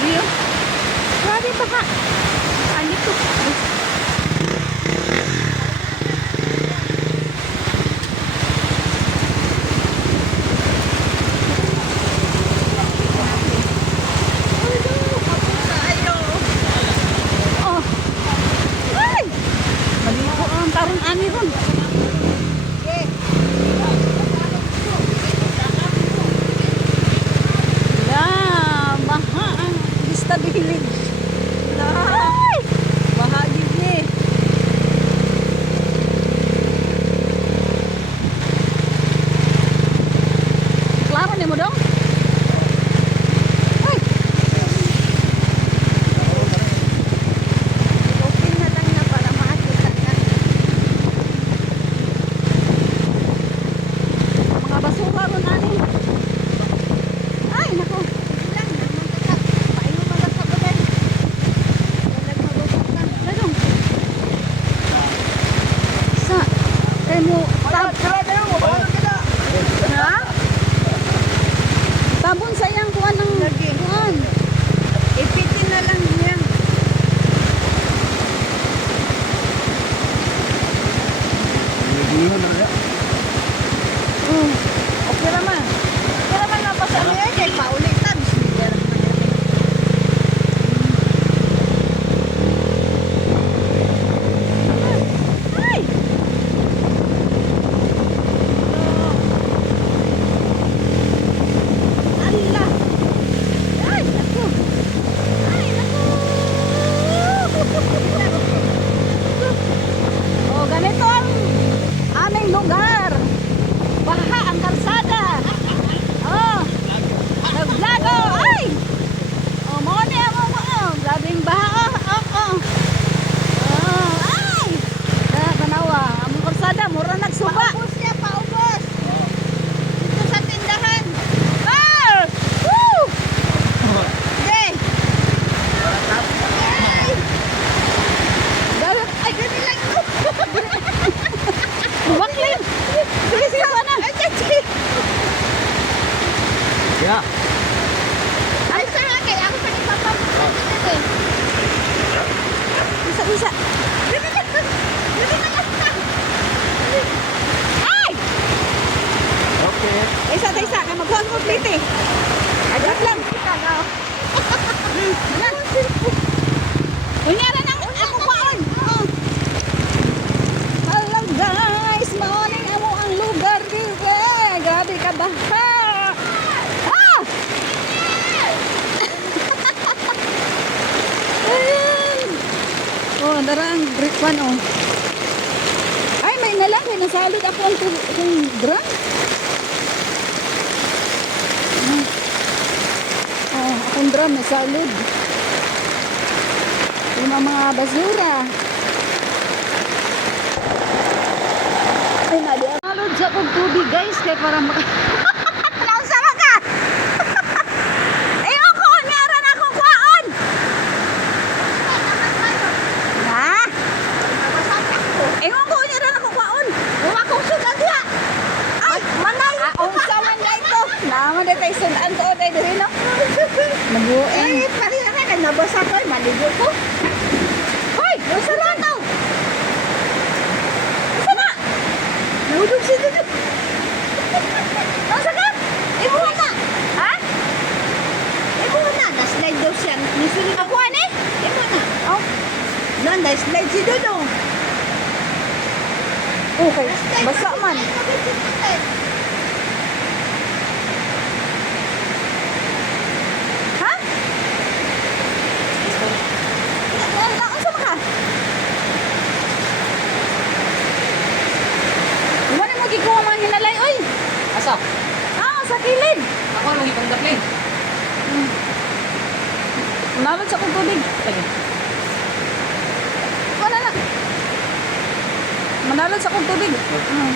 Grabe yun. Grabe baka. Ano to? Isa. Ay! Okay. Isa, isa. Kaya magkuhan mo plate eh. Agad lang. Kunyara nang ako kuhaan. Oh. Hello guys, morning amo ang lugar dito. Grabe ka ba? Ha! Ah! Ayan. Oh, darang brick one oh. Ay, may nalang kay nasalod ako ang ang drum. Oh, akong drum nasalod. Yung mga basura. Ay, mali. Nalod sa kong tubig guys, kaya para maka... Nausama ka! Ewan ko, nyara na akong kwaon! Ha? Ewan ko, nyara na akong kwaon! Huwag akong sudan diya! Ay, manay! Ang sama na ito! Na tayo sudan ko, tayo dito, no? Mag-ueng. Ay, parira ka, nabasa ko, maligo ko. Hoy, nasa na ito! Nasa na? Nahulog siya dito. Nasa ka? Ibuhan na. Ha? Ibuhan na. Na-slide daw siya. Nisunod ako, ane? Ibuhan na. Oh. Doon, na-slide si Dudong. Okay. Basa man. Ha? Wala, unsa man ka? Wala mo gikuha mga hinalay, oy. Asa? Ah, sa kilid. Ako ang ipang dapling. Nalot sa kong tubig. Sige. Wala na. Manalot sa kong tubig. Mm.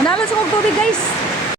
Manalot sa kong tubig, guys.